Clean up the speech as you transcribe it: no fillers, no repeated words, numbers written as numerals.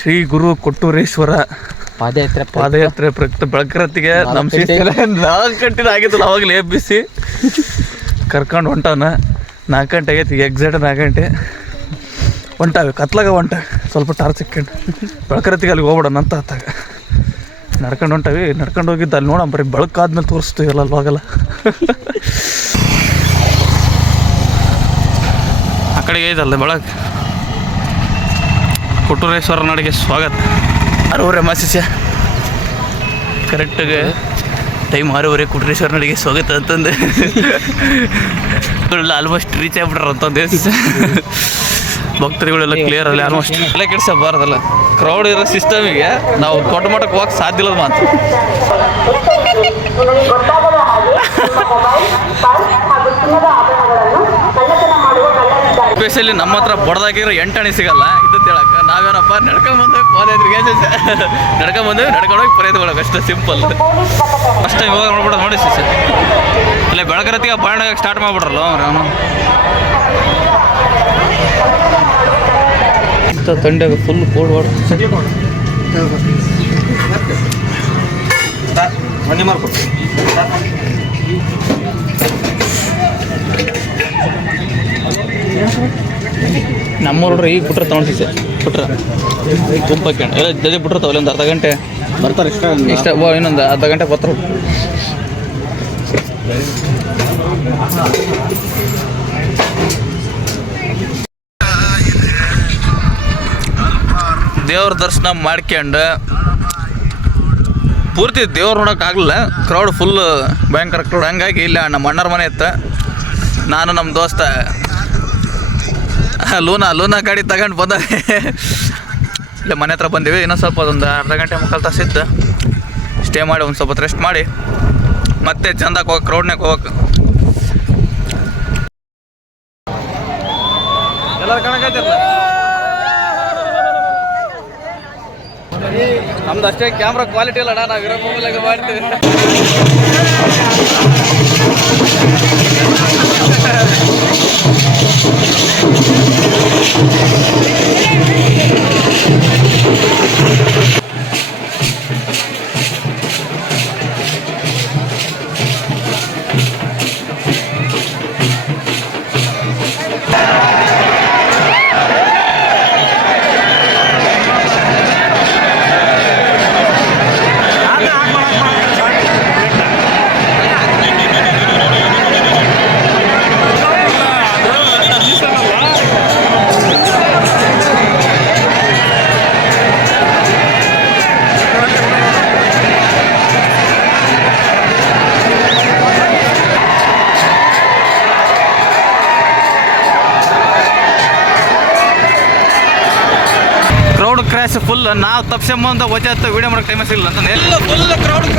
ಶ್ರೀ ಗುರು ಕೊಟ್ಟೂರೇಶ್ವರ ಪಾದಯಾತ್ರೆ ಪ್ರಯುಕ್ತ ಬೆಳಕರತ್ತಿಗೆ ನಮ್ಮ ಶಿಷ್ಯರ 4 ಗಂಟೆ ಆಗಿದ್ದಲ್ಲ ಅವಾಗಲೇ ಎಬ್ಬಿಸಿ ಕರ್ಕೊಂಡು ಹೊಂಟವನ. 4 ಗಂಟೆ ಆಗೈತಿ, ಎಕ್ಸಾಕ್ಟ್ 4 ಗಂಟೆ ಹೊಂಟಾವೆ. ಕತ್ಲಾಗ ಹೊಂಟಾವೆ, ಸ್ವಲ್ಪ ಟಾರ್ಚ್ ಸಿಕ್ಕೊಂಡು ಬೆಳಕರತ್ತಿಗೆ ಅಲ್ಲಿಗೆ ಹೋಗ್ಬಿಡೋಣ ಅಂತ ಆತಾಗ ನಡ್ಕೊಂಡು ಹೊಂಟಾವಿ. ನಡ್ಕೊಂಡು ಹೋಗಿದ್ದು ಅಲ್ಲಿ ನೋಡೋಣ, ಬರೀ ಬೆಳಕಾದ್ಮೇಲೆ ತೋರಿಸ್ತೀವಲ್ಲ ಅಲ್ಲಿ ಹೋಗಲ್ಲ. ಆ ಕಡೆಗೆ ಐತಲ್ಲ ಬೆಳಕು. ಕೊಟ್ಟೂರೇಶ್ವರ ನಡಿಗೆ ಸ್ವಾಗತ. 6:30 ಮಾಸಿಸ ಕರೆಕ್ಟಾಗಿ ಟೈಮ್ 6:30 ಕೊಟ್ಟೂರೇಶ್ವರ ನಡಿಗೆ ಸ್ವಾಗತ ಅಂತಂದು ಆಲ್ಮೋಸ್ಟ್ ರೀಚ್ ಆಗ್ಬಿಟ್ರ ಅಂತಂದು ಭಕ್ತರುಗಳೆಲ್ಲ ಕ್ಲಿಯರ್ ಅಲ್ಲಿ ಆಲ್ಮೋಸ್ಟ್ ಎಲ್ಲ ಕೆಡ್ಸಬಾರ್ದಲ್ಲ. ಕ್ರೌಡ್ ಇರೋ ಸಿಸ್ಟಮಿಗೆ ನಾವು ದೊಡ್ಡ ಮಟ್ಟಕ್ಕೆ ಹೋಗಕ್ಕೆ ಸಾಧ್ಯ ಇಲ್ಲದ ಮಾತು. ಸ್ಪೆಷಲಿ ನಮ್ಮ ಹತ್ರ ಬಡದಾಗಿರೋ 8 ಅಣಿ ಸಿಗಲ್ಲ ಇದು ಹೇಳಕ್ಕೆ. ನಾವೇನಪ್ಪ ನಡ್ಕೊಂಬಂದು ಪಾದಯಾತ್ರೆಗೆ ನಡ್ಕೊಂಡೋಗಿ ಪ್ರಯತ್ನ ಅಷ್ಟೇ ಸಿಂಪಲ್. ಫಸ್ಟ್ ಟೈಮ್ ಹೋಗಿ ನೋಡ್ಬಿಡೋದು ನೋಡಿ ಸಿಸ್. ಅಲ್ಲೇ ಬೆಳಕರತ್ತಿಗೆ ಬಾಣಾಗ ಸ್ಟಾರ್ಟ್ ಮಾಡಿಬಿಡ್ರಲ್ಲ ಅವನು. ಇಂಥ ತಂಡ್ಯಾಗ ಫುಲ್ ಕೋಲ್ಡ್ ವಾಟರ್ ನಮ್ಮವ್ರು ಈಗ ಬಿಟ್ರೆ ತೊಗೊಂಡಿದ್ದೆ ಬಿಟ್ರೆ ಗುಂಪಕ್ಕೆ ಎಲ್ಲ ಜಲ್ದಿ ಬಿಟ್ಟಿರ್ತಾವಲ್ಲ. ಒಂದು ಅರ್ಧ ಗಂಟೆ ಬರ್ತಾರೆ ಇಷ್ಟ ಇನ್ನೊಂದು ಅರ್ಧ ಗಂಟೆ ಬರ್ತಾರೆ. ದೇವ್ರ ದರ್ಶನ ಮಾಡ್ಕೊಂಡು ಪೂರ್ತಿ ದೇವ್ರು ನೋಡೋಕ್ಕಾಗಲಿಲ್ಲ, ಕ್ರೌಡ್ ಫುಲ್ ಭಯಂಕರ ಕ್ರೌಡ್. ಹಂಗಾಗಿ ಇಲ್ಲ ನಮ್ಮ ಅಣ್ಣರ ಮನೆ ಇತ್ತು, ನಾನು ನಮ್ಮ ದೋಸ್ತ ಲೂನಾ ಗಾಡಿ ತಗೊಂಡು ಬಂದ ಇಲ್ಲ ಮನೆ ಹತ್ರ ಬಂದೀವಿ. ಇನ್ನೊಂದು ಸ್ವಲ್ಪ ಒಂದು ಅರ್ಧ ಗಂಟೆ ಮುಕ್ಕಾಲು ತಾಸಿತ್ತು ಸ್ಟೇ ಮಾಡಿ ಒಂದು ಸ್ವಲ್ಪ ರೆಸ್ಟ್ ಮಾಡಿ ಮತ್ತೆ ಚಂದಕ್ಕೆ ಹೋಗಿ ಕ್ರೌಡ್ನಾಗ ಹೋಗಕ್ಕೆ. ಎಲ್ಲರೂ ಕಾಣಕೈತಿರಲ್ಲ ನಮ್ದು ಅಷ್ಟೇ ಕ್ಯಾಮ್ರಾ ಕ್ವಾಲಿಟಿ ಇಲ್ಲ ಅಣ್ಣ, ನಾವು ಇರೋ ಮೊಬೈಲಾಗ ಮಾಡ್ತೀವಿ. Crowd crash full. ನಾವು ತಪ್ಸಂಬಂದ ವಜಾತ್ ವೀಡಿಯೋ ಮಾಡೋಕೆ ಟೈಮ್ ಸಿಗಲ್ಲ ಅಂತ ಎಲ್ಲ ಫುಲ್ ಕ್ರೌಡ್